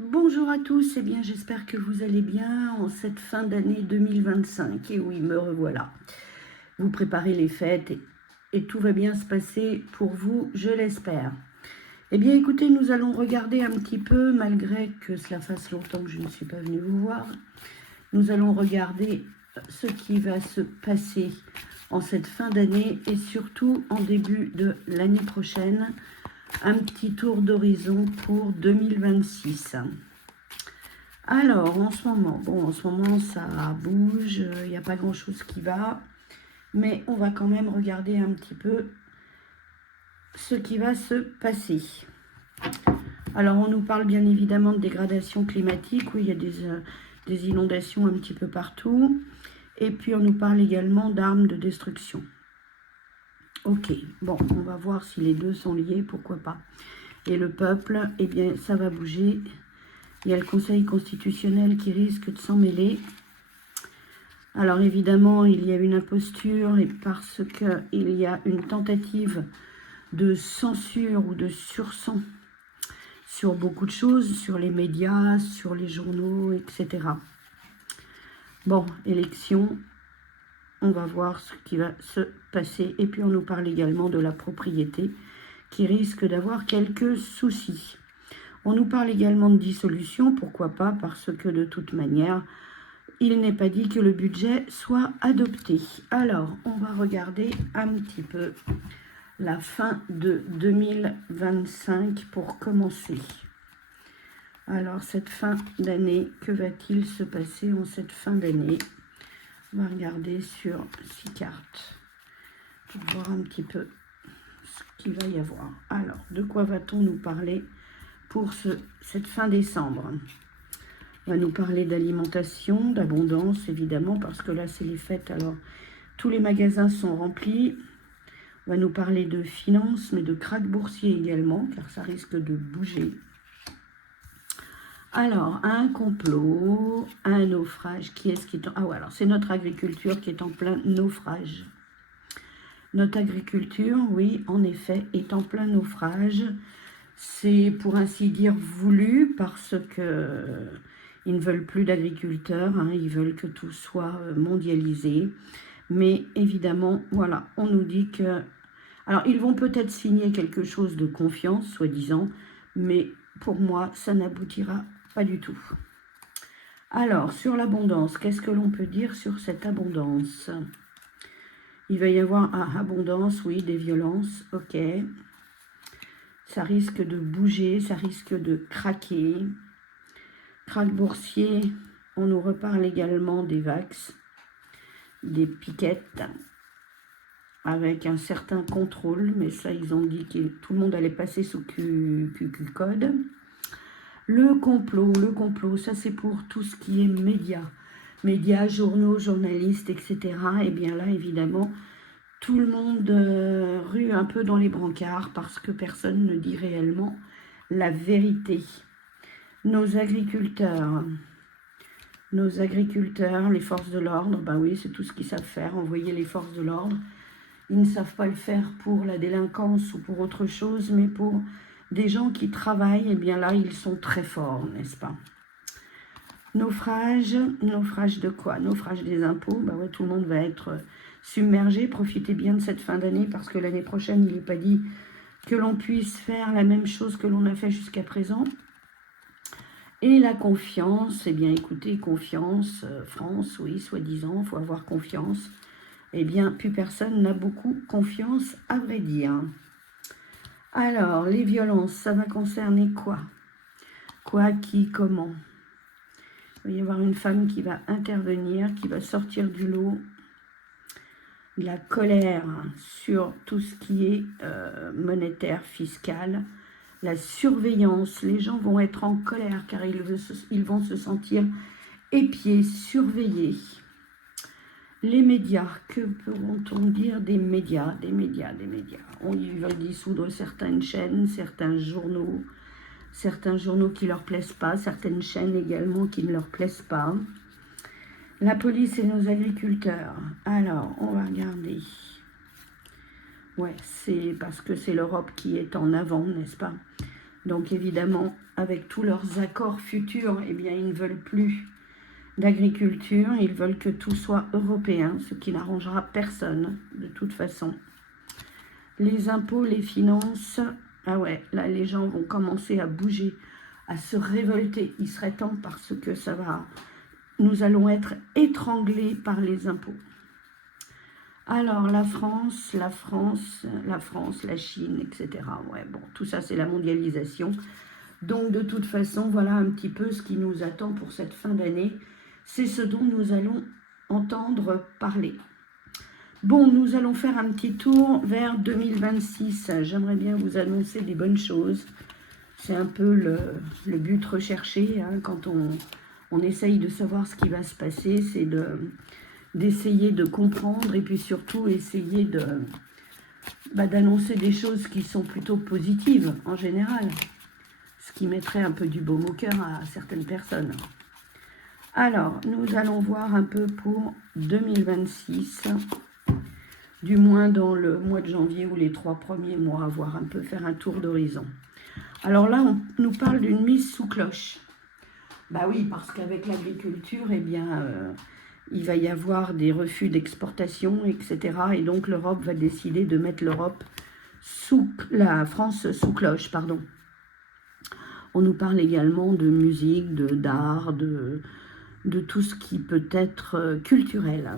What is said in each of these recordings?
Bonjour à tous, bien j'espère que vous allez bien en cette fin d'année 2025. Et oui, me revoilà. Vous préparez les fêtes et tout va bien se passer pour vous, je l'espère. Bien écoutez, nous allons regarder un petit peu, malgré que cela fasse longtemps que je ne suis pas venue vous voir, nous allons regarder ce qui va se passer en cette fin d'année et surtout en début de l'année prochaine. Un petit tour d'horizon pour 2026. Alors, en ce moment, ça bouge, il n'y a pas grand-chose qui va, mais on va quand même regarder un petit peu ce qui va se passer. Alors, on nous parle bien évidemment de dégradation climatique, où il y a des inondations un petit peu partout, et puis on nous parle également d'armes de destruction. Ok, bon, on va voir si les deux sont liés, pourquoi pas. Et le peuple, bien, ça va bouger. Il y a le Conseil constitutionnel qui risque de s'en mêler. Alors évidemment, il y a une imposture et parce qu'il y a une tentative de censure ou de surson sur beaucoup de choses, sur les médias, sur les journaux, etc. Bon, élection, on va voir ce qui va se passer. Et puis on nous parle également de la propriété qui risque d'avoir quelques soucis. On nous parle également de dissolution, pourquoi pas, parce que de toute manière, il n'est pas dit que le budget soit adopté. Alors, on va regarder un petit peu la fin de 2025 pour commencer. Alors, cette fin d'année, que va-t-il se passer en cette fin d'année? On va regarder sur 6 cartes pour voir un petit peu ce qu'il va y avoir. Alors, de quoi va-t-on nous parler pour cette fin décembre? On va nous parler d'alimentation, d'abondance, évidemment, parce que là, c'est les fêtes. Alors, tous les magasins sont remplis. On va nous parler de finances, mais de krach boursier également, car ça risque de bouger. Alors, un complot, un naufrage. Qui est-ce qui est en... Ah ouais, alors c'est notre agriculture qui est en plein naufrage. Notre agriculture, oui, en effet, est en plein naufrage. C'est pour ainsi dire voulu parce que ils ne veulent plus d'agriculteurs, hein, ils veulent que tout soit mondialisé. Mais évidemment, voilà, on nous dit que... Alors, ils vont peut-être signer quelque chose de confiance, soi-disant, mais pour moi, ça n'aboutira pas du tout. Alors, sur l'abondance, qu'est-ce que l'on peut dire sur cette abondance? Il va y avoir abondance, oui, des violences, ok. Ça risque de bouger, ça risque de craquer. Krach boursier, on nous reparle également des vax, des piquettes, avec un certain contrôle, mais ça, ils ont dit que tout le monde allait passer sous Q-code. Le complot, ça c'est pour tout ce qui est médias, journaux, journalistes, etc. Et bien là, évidemment, tout le monde rue un peu dans les brancards parce que personne ne dit réellement la vérité. Nos agriculteurs, les forces de l'ordre, ben oui, c'est tout ce qu'ils savent faire, envoyer les forces de l'ordre. Ils ne savent pas le faire pour la délinquance ou pour autre chose, mais pour des gens qui travaillent, et bien là, ils sont très forts, n'est-ce pas? Naufrage de quoi? Naufrage des impôts, ben ouais, tout le monde va être submergé. Profitez bien de cette fin d'année parce que l'année prochaine, il n'est pas dit que l'on puisse faire la même chose que l'on a fait jusqu'à présent. Et la confiance, bien écoutez, confiance, France, oui, soi-disant, il faut avoir confiance. Bien, plus personne n'a beaucoup confiance, à vrai dire. Alors, les violences, ça va concerner quoi? Quoi, qui, comment? Il va y avoir une femme qui va intervenir, qui va sortir du lot. La colère sur tout ce qui est monétaire, fiscal. La surveillance, les gens vont être en colère car ils vont se sentir épiés, surveillés. Les médias, que peut-on dire des médias? Ils veulent dissoudre certaines chaînes, certains journaux qui ne leur plaisent pas, certaines chaînes également qui ne leur plaisent pas. La police et nos agriculteurs. Alors, on va regarder. Ouais, c'est parce que c'est l'Europe qui est en avant, n'est-ce pas? Donc évidemment, avec tous leurs accords futurs, eh bien, ils ne veulent plus d'agriculture, ils veulent que tout soit européen, ce qui n'arrangera personne, de toute façon. Les impôts, les finances, ah ouais, là les gens vont commencer à bouger, à se révolter. Il serait temps parce que ça va, nous allons être étranglés par les impôts. Alors la France, la Chine, etc. Ouais, bon, tout ça c'est la mondialisation. Donc de toute façon, voilà un petit peu ce qui nous attend pour cette fin d'année. C'est ce dont nous allons entendre parler. Bon, nous allons faire un petit tour vers 2026. J'aimerais bien vous annoncer des bonnes choses. C'est un peu le but recherché hein, quand on essaye de savoir ce qui va se passer. C'est d'essayer de comprendre et puis surtout essayer d'annoncer des choses qui sont plutôt positives en général. Ce qui mettrait un peu du baume au cœur à certaines personnes. Alors, nous allons voir un peu pour 2026, du moins dans le mois de janvier ou les 3 premiers mois, voir un peu, faire un tour d'horizon. Alors là, on nous parle d'une mise sous cloche. Bah oui, parce qu'avec l'agriculture, eh bien, il va y avoir des refus d'exportation, etc. Et donc l'Europe va décider de mettre la France sous cloche, pardon. On nous parle également de musique, d'art, de tout ce qui peut être culturel.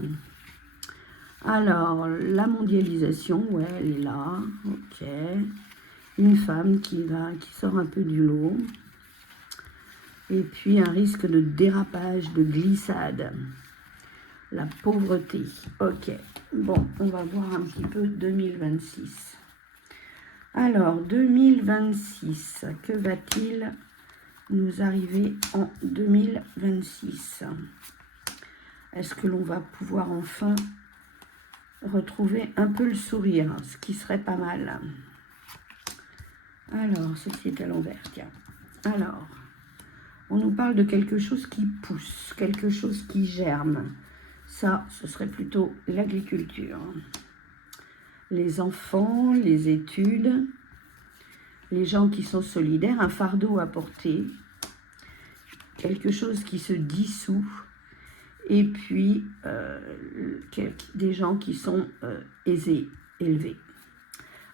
Alors, la mondialisation, ouais, elle est là, ok. Une femme qui sort un peu du lot. Et puis un risque de dérapage, de glissade. La pauvreté, ok. Bon, on va voir un petit peu 2026. Alors, 2026, que va-t-il nous arriver en 2026? Est-ce que l'on va pouvoir enfin retrouver un peu le sourire, ce qui serait pas mal? Alors, ceci est à l'envers, tiens. Alors, on nous parle de quelque chose qui pousse, quelque chose qui germe. Ça, ce serait plutôt l'agriculture. Les enfants, les études, les gens qui sont solidaires, un fardeau à porter, quelque chose qui se dissout, et puis des gens qui sont aisés, élevés.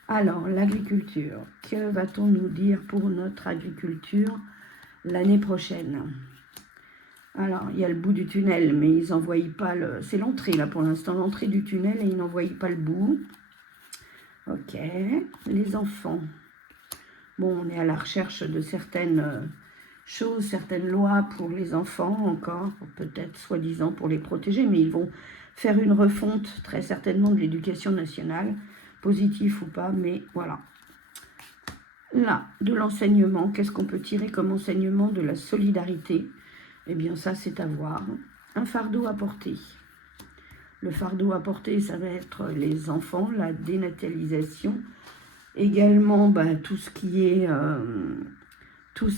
Alors, l'agriculture, que va-t-on nous dire pour notre agriculture l'année prochaine? Alors, il y a le bout du tunnel, mais ils n'en voient pas le... C'est l'entrée, là, pour l'instant, l'entrée du tunnel, et ils n'en voient pas le bout. Ok, les enfants. Bon, on est à la recherche de certaines choses, certaines lois pour les enfants encore, peut-être soi-disant pour les protéger, mais ils vont faire une refonte très certainement de l'éducation nationale, positif ou pas, mais voilà. Là, de l'enseignement, qu'est-ce qu'on peut tirer comme enseignement? De la solidarité. Eh bien ça, c'est à voir. Un fardeau à porter. Le fardeau à porter, ça va être les enfants, la dénatalisation. Également, tout ce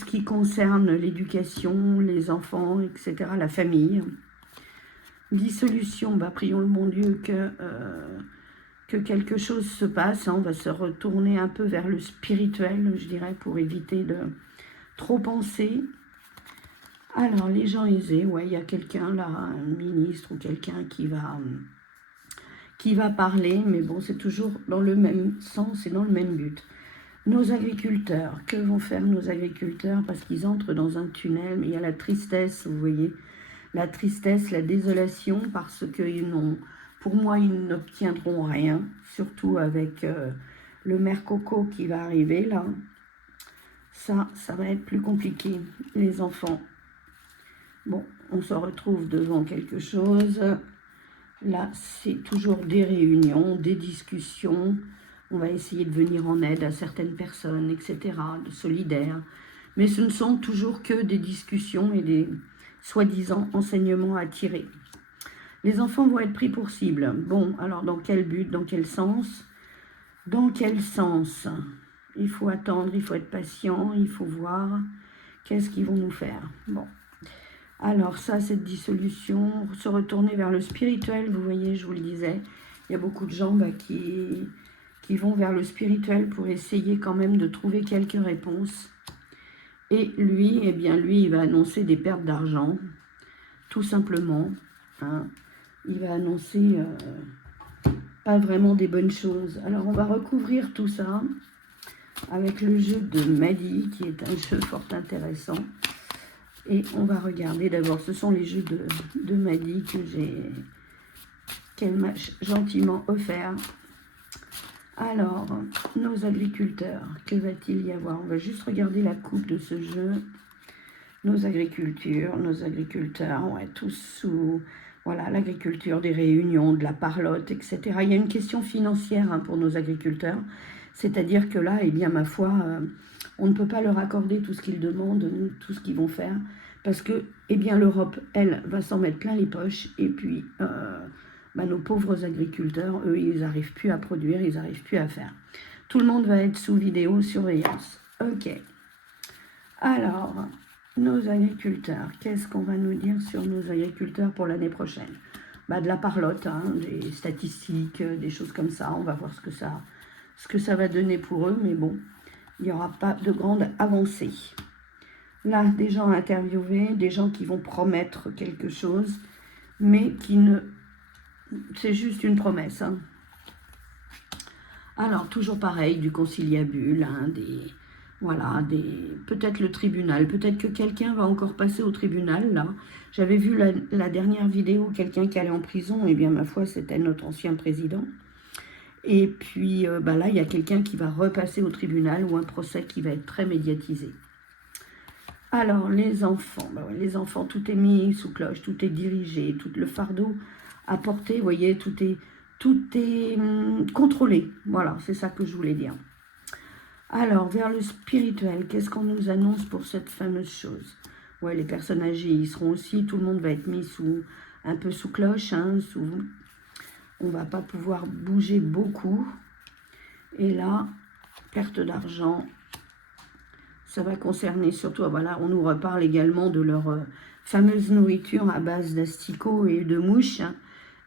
qui concerne l'éducation, les enfants, etc., la famille. Dissolution, prions le bon Dieu que quelque chose se passe. On va se retourner un peu vers le spirituel, je dirais, pour éviter de trop penser. Alors, les gens aisés, ouais, il y a quelqu'un là, un ministre ou quelqu'un qui va parler, mais bon, c'est toujours dans le même sens et dans le même but. Nos agriculteurs, que vont faire nos agriculteurs? Parce qu'ils entrent dans un tunnel, mais il y a la tristesse, vous voyez, la tristesse, la désolation, parce que pour moi, ils n'obtiendront rien, surtout avec le Mercoco qui va arriver là. Ça va être plus compliqué, les enfants. Bon, on se retrouve devant quelque chose. Là, c'est toujours des réunions, des discussions. On va essayer de venir en aide à certaines personnes, etc., de solidaires. Mais ce ne sont toujours que des discussions et des soi-disant enseignements à tirer. Les enfants vont être pris pour cible. Bon, alors dans quel but, dans quel sens? Dans quel sens? Il faut attendre, il faut être patient, il faut voir qu'est-ce qu'ils vont nous faire. Bon. Alors ça, cette dissolution, se retourner vers le spirituel, vous voyez, je vous le disais, il y a beaucoup de gens qui vont vers le spirituel pour essayer quand même de trouver quelques réponses. Et lui, eh bien, lui, il va annoncer des pertes d'argent, tout simplement. Hein. Il va annoncer pas vraiment des bonnes choses. Alors, on va recouvrir tout ça avec le jeu de Madi, qui est un jeu fort intéressant. Et on va regarder d'abord, ce sont les jeux de Madi qu'elle m'a gentiment offert. Alors, nos agriculteurs, que va-t-il y avoir? On va juste regarder la coupe de ce jeu. Nos agriculteurs, ouais, tous sous, voilà, l'agriculture, des réunions, de la parlotte, etc. Il y a une question financière hein, pour nos agriculteurs, c'est-à-dire que là, eh bien, ma foi, on ne peut pas leur accorder tout ce qu'ils demandent, tout ce qu'ils vont faire, parce que, eh bien, l'Europe, elle, va s'en mettre plein les poches, et puis, nos pauvres agriculteurs, eux, ils n'arrivent plus à produire, ils n'arrivent plus à faire. Tout le monde va être sous vidéosurveillance. Ok. Alors, nos agriculteurs, qu'est-ce qu'on va nous dire sur nos agriculteurs pour l'année prochaine? De la parlotte, hein, des statistiques, des choses comme ça. On va voir ce que ça va donner pour eux, mais bon, il n'y aura pas de grande avancée. Là, des gens interviewés, des gens qui vont promettre quelque chose, mais qui ne... C'est juste une promesse. Hein. Alors, toujours pareil, du conciliabule, hein, voilà, peut-être le tribunal, peut-être que quelqu'un va encore passer au tribunal, là. J'avais vu la dernière vidéo, quelqu'un qui allait en prison, et bien, ma foi, c'était notre ancien président. Et puis, là, il y a quelqu'un qui va repasser au tribunal ou un procès qui va être très médiatisé. Alors, les enfants, les enfants, tout est mis sous cloche, tout est dirigé, tout le fardeau à porter, vous voyez, tout est contrôlé. Voilà, c'est ça que je voulais dire. Alors, vers le spirituel, qu'est-ce qu'on nous annonce pour cette fameuse chose? Ouais, les personnes âgées y seront aussi, tout le monde va être mis un peu sous cloche, hein, on ne va pas pouvoir bouger beaucoup. Et là, perte d'argent, ça va concerner surtout, voilà, on nous reparle également de leur fameuse nourriture à base d'asticots et de mouches, hein,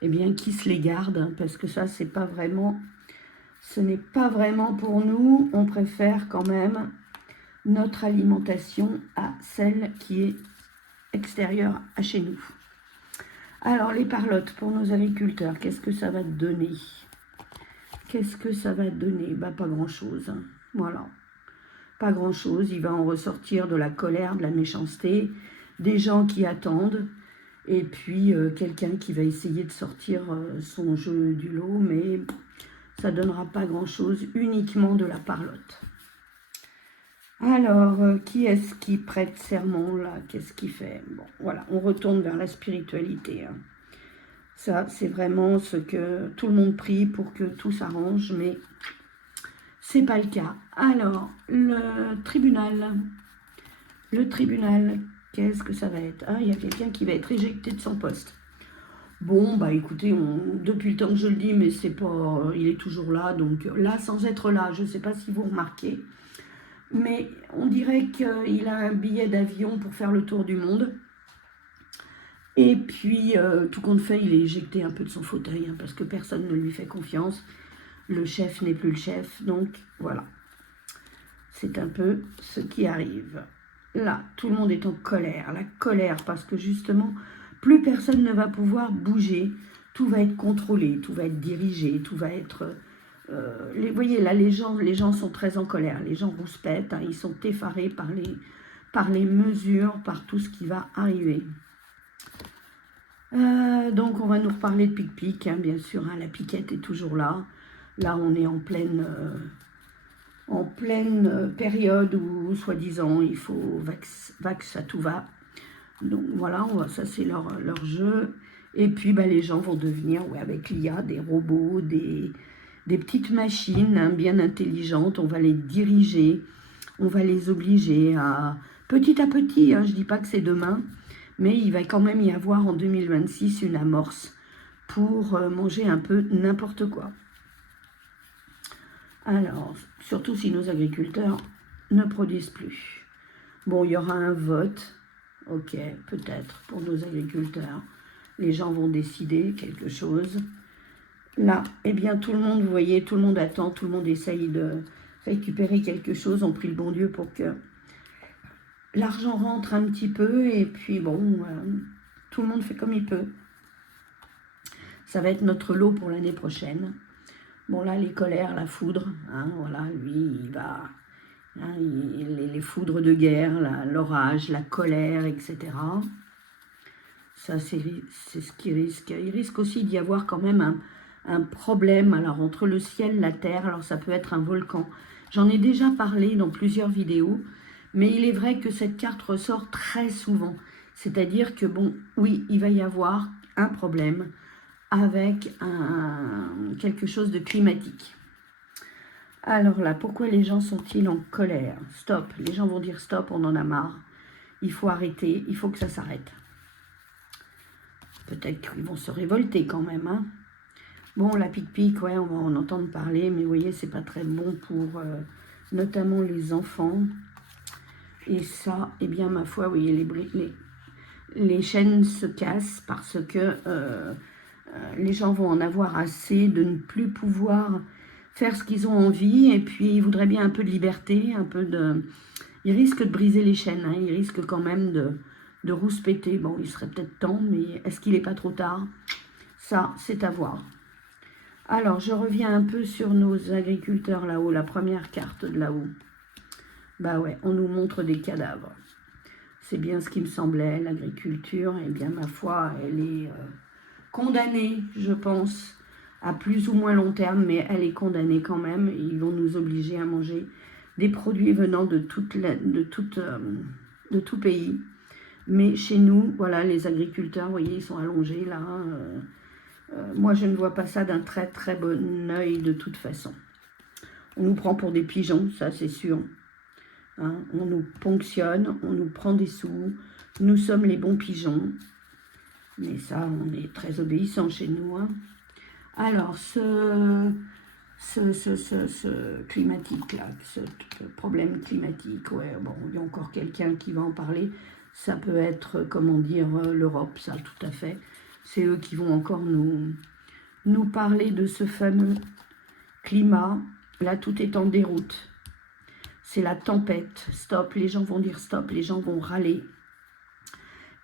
eh bien, qui se les garde, hein, parce que ça, ce n'est pas vraiment pour nous. On préfère quand même notre alimentation à celle qui est extérieure à chez nous. Alors, les parlottes pour nos agriculteurs, qu'est-ce que ça va donner? Qu'est-ce que ça va donner? Pas grand-chose, hein. Voilà. Pas grand-chose, il va en ressortir de la colère, de la méchanceté, des gens qui attendent, et puis quelqu'un qui va essayer de sortir son jeu du lot, mais ça ne donnera pas grand-chose, uniquement de la parlotte. Alors, qui est-ce qui prête serment, là? Qu'est-ce qu'il fait? Bon, voilà, on retourne vers la spiritualité. Hein. Ça, c'est vraiment ce que tout le monde prie pour que tout s'arrange, mais c'est pas le cas. Alors, le tribunal, qu'est-ce que ça va être? Ah, il y a quelqu'un qui va être éjecté de son poste. Bon, écoutez, depuis le temps que je le dis, mais c'est pas, il est toujours là, donc là, sans être là, je ne sais pas si vous remarquez, mais on dirait qu'il a un billet d'avion pour faire le tour du monde, et puis, tout compte fait, il est éjecté un peu de son fauteuil, hein, parce que personne ne lui fait confiance, le chef n'est plus le chef, donc voilà, c'est un peu ce qui arrive. Là, tout le monde est en colère, la colère, parce que justement, plus personne ne va pouvoir bouger, tout va être contrôlé, tout va être dirigé, tout va être... vous voyez, là, les gens sont très en colère, les gens rouspètent, hein, ils sont effarés par les mesures, par tout ce qui va arriver. Donc, on va nous reparler de pic-pic, hein, bien sûr, hein, la piquette est toujours là. Là, on est en pleine période où, soi-disant, il faut vax à tout va. Donc voilà, ça c'est leur jeu. Et puis les gens vont devenir, avec l'IA, des robots, des petites machines hein, bien intelligentes. On va les diriger, on va les obliger à petit, hein, je ne dis pas que c'est demain, mais il va quand même y avoir en 2026 une amorce pour manger un peu n'importe quoi. Alors, surtout si nos agriculteurs ne produisent plus. Bon, il y aura un vote. Ok, peut-être, pour nos agriculteurs. Les gens vont décider quelque chose. Là, eh bien, tout le monde, vous voyez, tout le monde attend, tout le monde essaye de récupérer quelque chose. On prie le bon Dieu pour que l'argent rentre un petit peu et puis bon, tout le monde fait comme il peut. Ça va être notre lot pour l'année prochaine. Bon là, les colères, la foudre, hein, voilà, lui, il va... Hein, les foudres de guerre, l'orage, la colère, etc. Ça, c'est ce qui risque. Il risque aussi d'y avoir quand même un problème alors, entre le ciel et la terre. Alors ça peut être un volcan. J'en ai déjà parlé dans plusieurs vidéos, mais il est vrai que cette carte ressort très souvent. C'est-à-dire que, bon, oui, il va y avoir un problème avec quelque chose de climatique. Alors là, pourquoi les gens sont-ils en colère? Stop, les gens vont dire stop, on en a marre. Il faut arrêter, il faut que ça s'arrête. Peut-être qu'ils vont se révolter quand même. Hein. Bon, la pique-pique, ouais, on va en entendre parler, mais vous voyez, c'est pas très bon pour notamment les enfants. Et ça, eh bien, ma foi, vous voyez, les chaînes se cassent parce que les gens vont en avoir assez de ne plus pouvoir faire ce qu'ils ont envie, et puis ils voudraient bien un peu de liberté, un peu de... Ils risquent de briser les chaînes, hein, ils risquent quand même de rouspéter. Bon, il serait peut-être temps, mais est-ce qu'il n'est pas trop tard? Ça, c'est à voir. Alors, je reviens un peu sur nos agriculteurs là-haut, la première carte de là-haut. Bah ouais, on nous montre des cadavres. C'est bien ce qui me semblait, l'agriculture, eh bien, ma foi, elle est condamnée, je pense, à plus ou moins long terme, mais elle est condamnée quand même. Ils vont nous obliger à manger des produits venant de tout pays. Mais chez nous, voilà, les agriculteurs, vous voyez, ils sont allongés là. Moi, je ne vois pas ça d'un très très bon œil de toute façon. On nous prend pour des pigeons, ça c'est sûr. Hein, on nous ponctionne, on nous prend des sous. Nous sommes les bons pigeons. Mais ça, on est très obéissants chez nous. Hein. Alors, ce climatique-là, ce problème climatique, ouais, bon, il y a encore quelqu'un qui va en parler. Ça peut être, comment dire, l'Europe, ça, tout à fait. C'est eux qui vont encore nous parler de ce fameux climat. Là, tout est en déroute. C'est la tempête. Stop, les gens vont dire stop, les gens vont râler.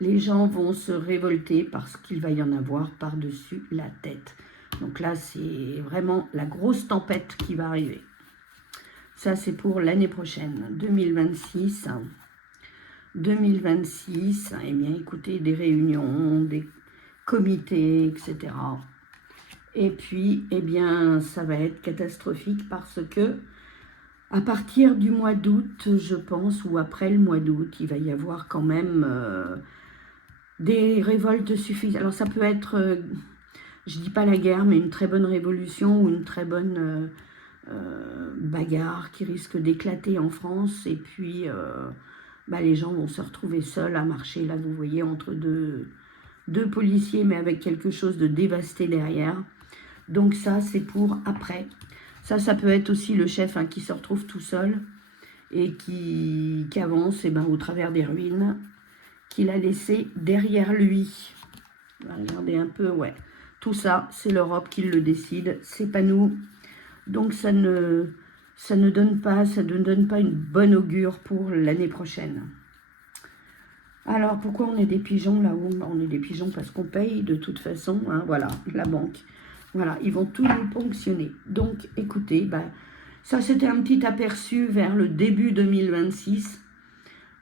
Les gens vont se révolter parce qu'il va y en avoir par-dessus la tête. Donc là, c'est vraiment la grosse tempête qui va arriver. Ça, c'est pour l'année prochaine, 2026. 2026, eh bien, écoutez, des réunions, des comités, etc. Et puis, eh bien, ça va être catastrophique parce que à partir du mois d'août, je pense, ou après le mois d'août, il va y avoir quand même des révoltes suffisantes. Alors ça peut être, je dis pas la guerre, mais une très bonne révolution ou une très bonne bagarre qui risque d'éclater en France. Et puis, les gens vont se retrouver seuls à marcher, là, vous voyez, entre deux policiers, mais avec quelque chose de dévasté derrière. Donc ça, c'est pour après. Ça peut être aussi le chef qui se retrouve tout seul et qui avance au travers des ruines qu'il a laissées derrière lui. Regardez un peu, ouais. Tout ça, c'est l'Europe qui le décide, c'est pas nous. Donc ça ne donne pas une bonne augure pour l'année prochaine. Alors, pourquoi on est des pigeons là-haut? On est des pigeons parce qu'on paye de toute façon, hein, voilà, la banque. Voilà, ils vont tout nous ponctionner. Donc, écoutez, ça c'était un petit aperçu vers le début 2026.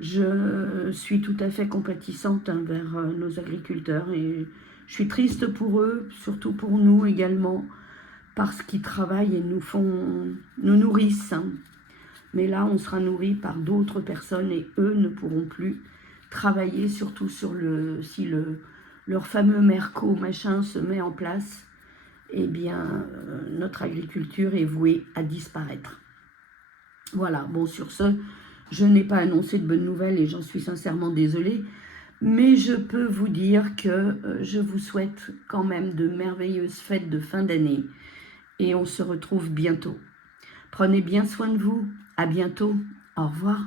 Je suis tout à fait compatissante vers nos agriculteurs et je suis triste pour eux, surtout pour nous également, parce qu'ils travaillent et nous nourrissent. Hein. Mais là, on sera nourris par d'autres personnes et eux ne pourront plus travailler, surtout si leur fameux Merco machin se met en place. Eh bien, notre agriculture est vouée à disparaître. Voilà, bon, sur ce, je n'ai pas annoncé de bonnes nouvelles et j'en suis sincèrement désolée, mais je peux vous dire que je vous souhaite quand même de merveilleuses fêtes de fin d'année et on se retrouve bientôt. Prenez bien soin de vous, à bientôt, au revoir.